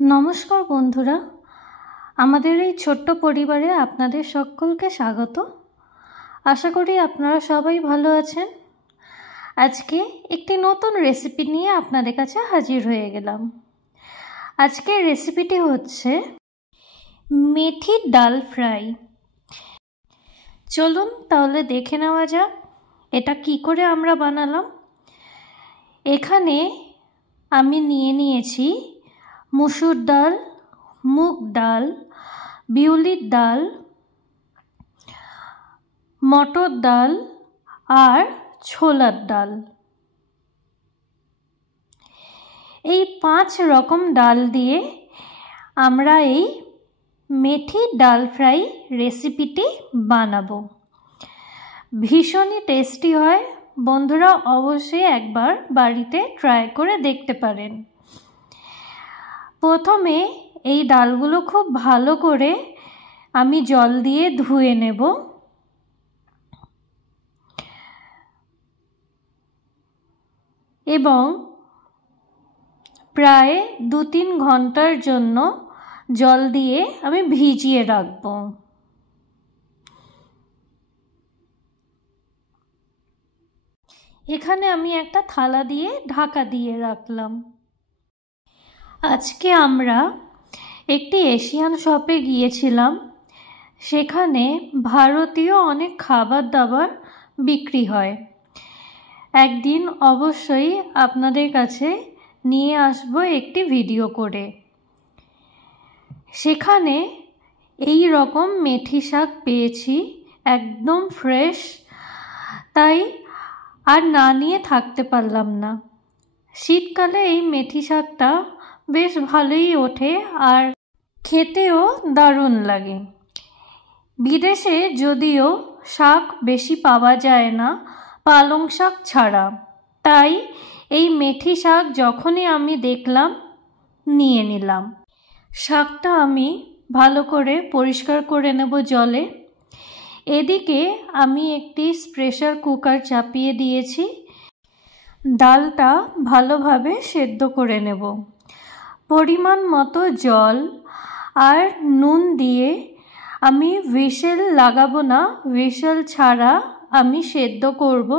নমস্কার বন্ধুরা, আমাদের এই ছোট্ট পরিবারে আপনাদের সকলকে স্বাগত। আশা করি আপনারা সবাই ভালো আছেন। আজকে একটি নতুন রেসিপি নিয়ে আপনাদের কাছে হাজির হয়ে গেলাম। আজকের রেসিপিটি হচ্ছে মেথির ডাল ফ্রাই। চলুন তাহলে দেখে নেওয়া যাক এটা কি করে আমরা বানালাম। এখানে আমি নিয়েছি মুসুর ডাল, মুগ ডাল, বিউলির ডাল, মটর ডাল আর ছোলার ডাল। এই 5 রকম ডাল দিয়ে আমরা এই মেথি ডাল ফ্রাই রেসিপিটি বানাবো। ভীষণই টেস্টি হয়, বন্ধুরা অবশ্যই একবার বাড়িতে ট্রাই করে দেখতে পারেন। প্রথমে এই ডালগুলো খুব ভালো করে আমি জল দিয়ে ধুয়ে নেব। এবং প্রায় 2-3 ঘন্টার জন্য জল দিয়ে আমি ভিজিয়ে রাখব। এখানে আমি একটা থালা দিয়ে ঢাকা দিয়ে রাখলাম। আজকে আমরা একটি এশিয়ান শপে গিয়েছিলাম। সেখানে ভারতীয় অনেক খাবার দাবার বিক্রি হয়। একদিন অবশ্যই আপনাদের কাছে নিয়ে আসব একটি ভিডিও করে। সেখানে এই রকম মেথি শাক পেয়েছি, একদম ফ্রেশ, তাই আর না নিয়ে থাকতে পারলাম না। শীতকালে এই মেথি শাকটা বেশ ভালোই ওঠে আর খেতেও দারুণ লাগে। বিদেশে যদিও শাক বেশি পাওয়া যায় না পালং শাক ছাড়া, তাই এই মেথি শাক যখনই আমি দেখলাম নিয়ে নিলাম। শাকটা আমি ভালো করে পরিষ্কার করে নেব জলে। এদিকে আমি একটি প্রেসার কুকার চাপিয়ে দিয়েছি। ডালটা ভালোভাবে সেদ্ধ করে নেব। পরিমাণ মতো জল আর নুন দিয়ে আমি হুইসেল লাগাবো না, হুইসেল ছাড়া আমি সেদ্ধ করব।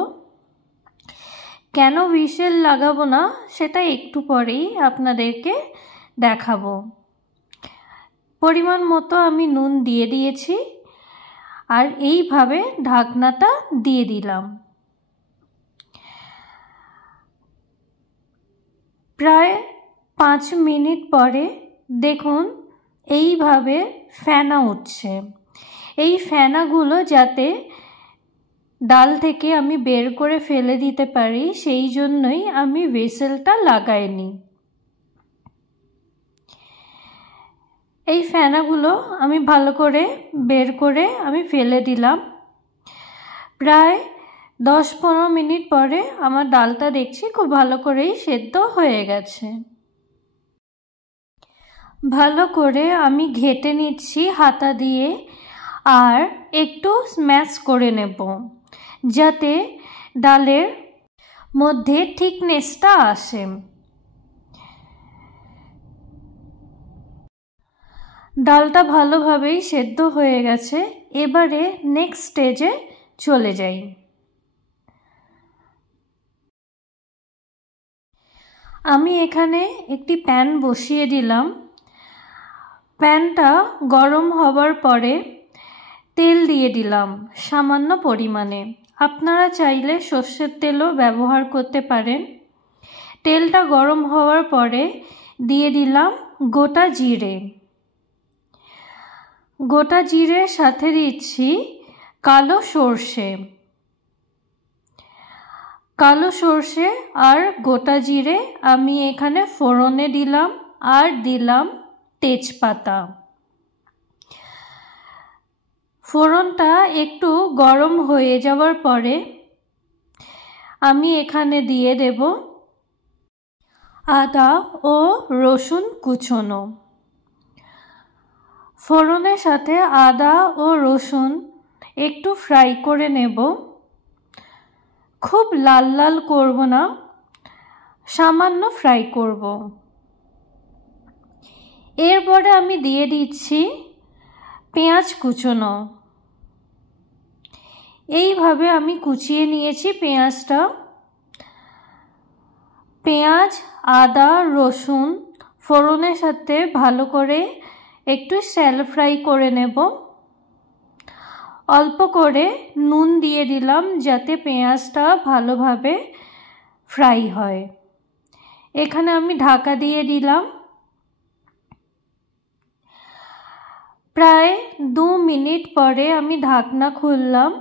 কেন হুইসেল লাগাবো না সেটা একটু পরেই আপনাদেরকে দেখাবো। পরিমাণ মতো আমি নুন দিয়ে দিয়েছি আর এইভাবে ঢাকনাটা দিয়ে দিলাম। প্রায় 5 মিনিট পরে দেখুন এইভাবে ফেনা উঠছে। এই ফেনাগুলো যাতে ডাল থেকে আমি বের করে ফেলে দিতে পারি, সেই জন্যই আমি হুইসেলটা লাগাইনি। এই ফেনাগুলো আমি ভালো করে বের করে আমি ফেলে দিলাম। প্রায় 10-15 মিনিট পরে আমার ডালটা দেখছি খুব ভালো করেই সেদ্ধ হয়ে গেছে। ভালো করে আমি ঘেঁটে নিচ্ছি হাতা দিয়ে আর একটু স্ম্যাশ করে নেব, যাতে ডালের মধ্যে থিকনেসটা আসে। ডালটা ভালোভাবেই সেদ্ধ হয়ে গেছে। এবারে নেক্সট স্টেজে চলে যাই। আমি এখানে একটি প্যান বসিয়ে দিলাম। প্যানটা গরম হবার পরে তেল দিয়ে দিলাম সামান্য পরিমাণে। আপনারা চাইলে সর্ষের তেলও ব্যবহার করতে পারেন। তেলটা গরম হওয়ার পরে দিয়ে দিলাম গোটা জিরে। গোটা জিরের সাথে দিচ্ছি কালো সর্ষে। কালো সর্ষে আর গোটা জিরে আমি এখানে ফোড়নে দিলাম আর দিলাম তেজপাতা। ফোড়নটা একটু গরম হয়ে যাওয়ার পরে আমি এখানে দিয়ে দেব আদা ও রসুন কুচনো। ফোড়নের সাথে আদা ও রসুন একটু ফ্রাই করে নেব। খুব লাল লাল করব না, সামান্য ফ্রাই করব। এরপরে আমি দিয়ে দিচ্ছি পেঁয়াজ কুচনো। এইভাবে আমি কুচিয়ে নিয়েছি পেঁয়াজটা। পেঁয়াজ, আদা, রসুন ফোড়নের সাথে ভালো করে একটু শ্যালো ফ্রাই করে নেব। অল্প করে নুন দিয়ে দিলাম যাতে পেঁয়াজটা ভালোভাবে ফ্রাই হয়। এখানে আমি ঢাকা দিয়ে দিলাম। প্রায় 2 মিনিট পরে আমি ঢাকনা খুললাম।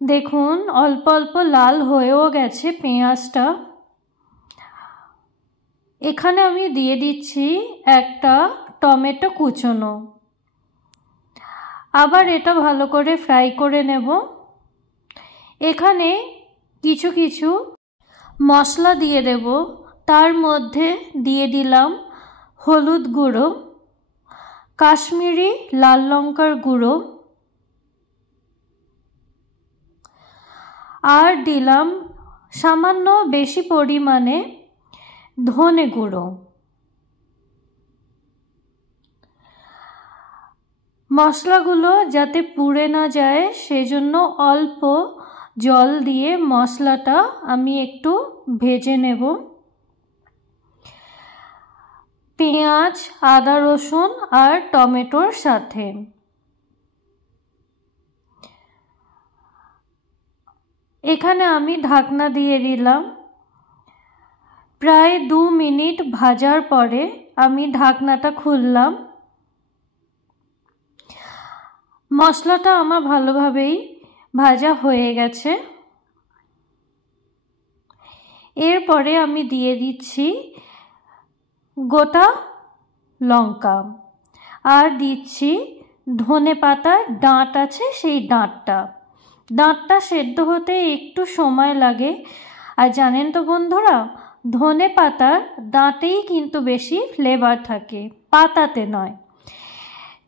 দেখুন অল্প অল্প লাল হয়েও গেছে পেঁয়াজটা। এখানে আমি দিয়ে দিচ্ছি একটা টমেটো কুচনো। আবার এটা ভালো করে ফ্রাই করে নেব। এখানে কিছু কিছু মশলা দিয়ে দেব। তার মধ্যে দিয়ে দিলাম হলুদ গুঁড়ো, কাশ্মীরি লাল লঙ্কার গুঁড়ো, আর দিলাম সামান্য বেশি পরিমাণে ধনে গুঁড়ো। মশলাগুলো যাতে পুড়ে না যায় সেজন্য অল্প জল দিয়ে মশলাটা আমি একটু ভেজে নেব। পেঁয়াজ, আদা, রসুন আর টমেটোর সাথে। এখানে আমি ঢাকনা দিয়ে দিলাম। প্রায় 2 মিনিট ভাজার পরে আমি ঢাকনাটা খুললাম। মশলাটা আমার ভালোভাবেই ভাজা হয়ে গেছে। এরপরে আমি দিয়ে দিচ্ছি গোটা লঙ্কা আর দিচ্ছি ধনে পাতার ডাঁট আছে সেই ডাঁটটা সেদ্ধ হতে একটু সময় লাগে। আর জানেন তো বন্ধুরা, ধনে পাতার ডাঁটেই কিন্তু বেশি ফ্লেভার থাকে, পাতাতে নয়।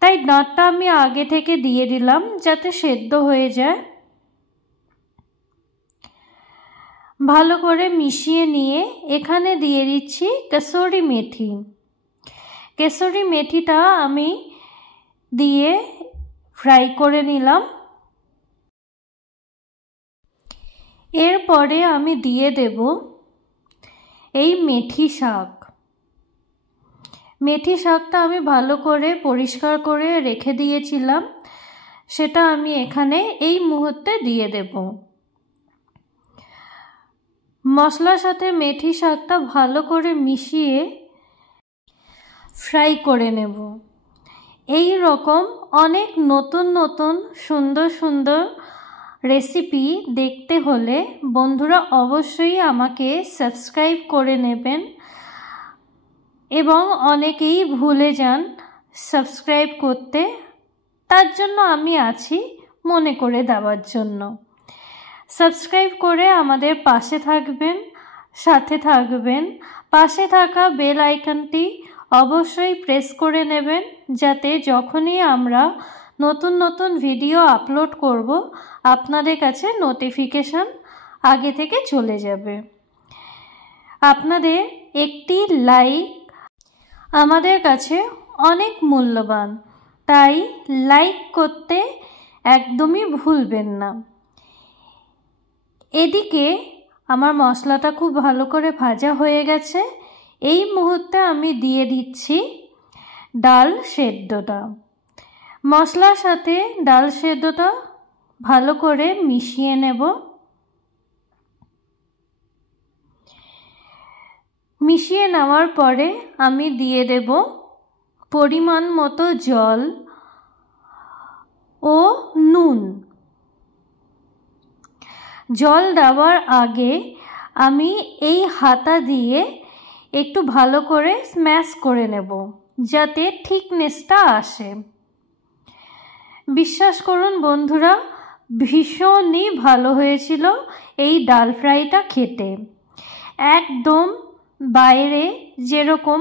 তাই ডাঁটটা আমি আগে থেকে দিয়ে দিলাম যাতে সেদ্ধ হয়ে যায়। ভালো করে মিশিয়ে নিয়ে এখানে দিয়ে দিচ্ছি কসুরি মেথি। কসুরি মেথিটা আমি দিয়ে ফ্রাই করে নিলাম। এরপরে আমি দিয়ে দেব এই মেথি শাক। মেথি শাকটা আমি ভালো করে পরিষ্কার করে রেখে দিয়েছিলাম, সেটা আমি এখানে এই মুহূর্তে দিয়ে দেব। মশলার সাথে মেথি শাকটা ভালো করে মিশিয়ে ফ্রাই করে নেব। এই রকম অনেক নতুন নতুন সুন্দর সুন্দর রেসিপি দেখতে হলে বন্ধুরা অবশ্যই আমাকে সাবস্ক্রাইব করে নেবেন। এবং অনেকেই ভুলে যান সাবস্ক্রাইব করতে, তার জন্য আমি আছি মনে করে দেওয়ার জন্য। সাবস্ক্রাইব করে আমাদের পাশে থাকবেন, সাথে থাকবেন। পাশে থাকা বেল আইকনটি অবশ্যই প্রেস করে নেবেন যাতে যখনই আমরা নতুন নতুন ভিডিও আপলোড করব আপনাদের কাছে নোটিফিকেশন আগে থেকে চলে যাবে। আপনাদের একটি লাইক আমাদের কাছে অনেক মূল্যবান, তাই লাইক করতে একদমই ভুলবেন না। এদিকে আমার মশলাটা খুব ভালো করে ভাজা হয়ে গেছে। এই মুহূর্তে আমি দিয়ে দিচ্ছি ডাল সেদ্ধটা। মশলার সাথে ডাল সেদ্ধটা ভালো করে মিশিয়ে নেব। মিশিয়ে নেওয়ার পরে আমি দিয়ে দেব পরিমাণ মতো জল ও নুন। জল দেওয়ার আগে আমি এই হাতা দিয়ে একটু ভালো করে স্ম্যাশ করে নেব যাতে থিকনেসটা আসে। বিশ্বাস করুন বন্ধুরা, ভীষণই ভালো হয়েছিল এই ডাল ফ্রাইটা খেতে। একদম বাইরে যেরকম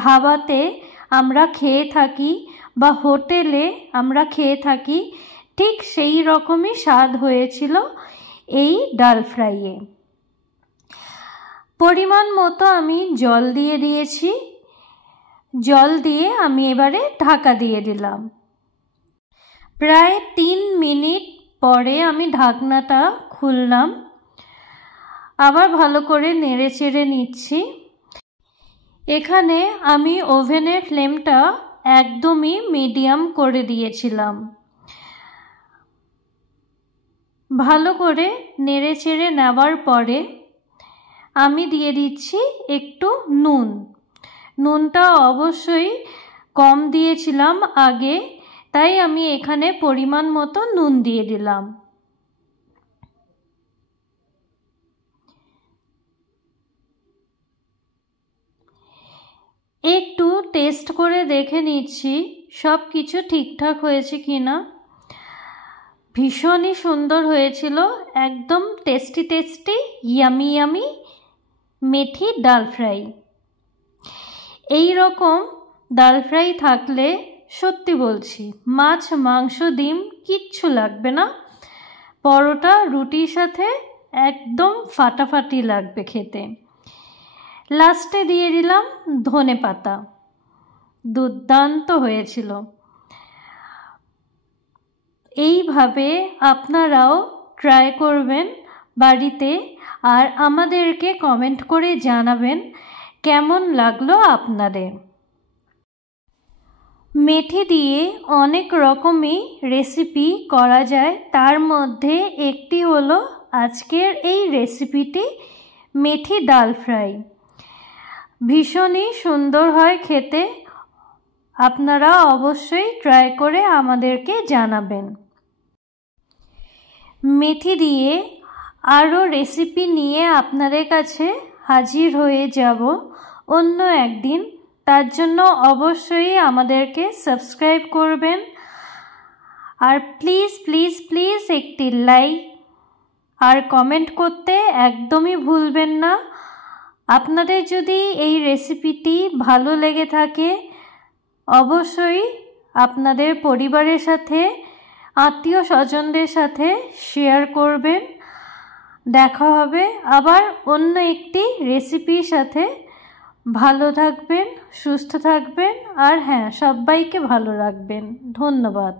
ধাবাতে আমরা খেয়ে থাকি বা হোটেলে আমরা খেয়ে থাকি ঠিক সেই রকমই স্বাদ হয়েছিল এই ডাল ফ্রাইয়ে। পরিমাণ মতো আমি জল দিয়ে দিয়েছি। জল দিয়ে আমি এবারে ঢাকা দিয়ে দিলাম। প্রায় 3 মিনিট পরে আমি ঢাকনাটা খুললাম। আবার ভালো করে নেড়ে চেড়ে নিচ্ছি। এখানে আমি ওভেনের ফ্লেমটা একদমই মিডিয়াম করে দিয়েছিলাম। ভালো করে নেড়ে চেড়ে নেওয়ার পরে আমি দিয়ে দিচ্ছি একটু নুন। নুনটা অবশ্যই কম দিয়েছিলাম আগে, তাই আমি এখানে পরিমাণ মতো নুন দিয়ে দিলাম। একটু টেস্ট করে দেখে নিচ্ছি সব কিছু ঠিকঠাক হয়েছে কিনা। ভীষণই সুন্দর হয়েছিল, একদম টেস্টি টেস্টি ইয়ামি ইয়ামি মেথি ডাল ফ্রাই। এই রকম ডাল ফ্রাই থাকলে সত্যি বলছি মাছ মাংস ডিম কিচ্ছু লাগবে না। পরোটা রুটির সাথে একদম ফাটাফাটি লাগবে খেতে। লাস্টে দিয়ে দিলাম ধনেপাতা। দুর্দান্ত হয়েছিল। এইভাবে আপনারাও ট্রাই করবেন বাড়িতে, আর আমাদেরকে কমেন্ট করে জানাবেন কেমন লাগলো আপনাদের। মেথি দিয়ে অনেক রকমই রেসিপি করা যায়, তার মধ্যে একটি হলো আজকের এই রেসিপিটি, মেথি ডাল ফ্রাই। ভীষণই সুন্দর হয় খেতে। আপনারা অবশ্যই ট্রাই করে আমাদেরকে জানাবেন। মেথি দিয়ে আরও রেসিপি নিয়ে আপনাদের কাছে হাজির হয়ে যাব অন্য একদিন। তার জন্য অবশ্যই আমাদেরকে সাবস্ক্রাইব করবেন, আর প্লিজ প্লিজ প্লিজ একটি লাইক আর কমেন্ট করতে একদমই ভুলবেন না। আপনাদের যদি এই রেসিপিটি ভালো লেগে থাকে অবশ্যই আপনাদের পরিবারের সাথে আত্মীয় স্বজনদের সাথে শেয়ার করবেন। দেখা হবে আবার অন্য একটি রেসিপির সাথে। ভালো থাকবেন, সুস্থ থাকবেন, আর হ্যাঁ, সবাইকে ভালো রাখবেন। ধন্যবাদ।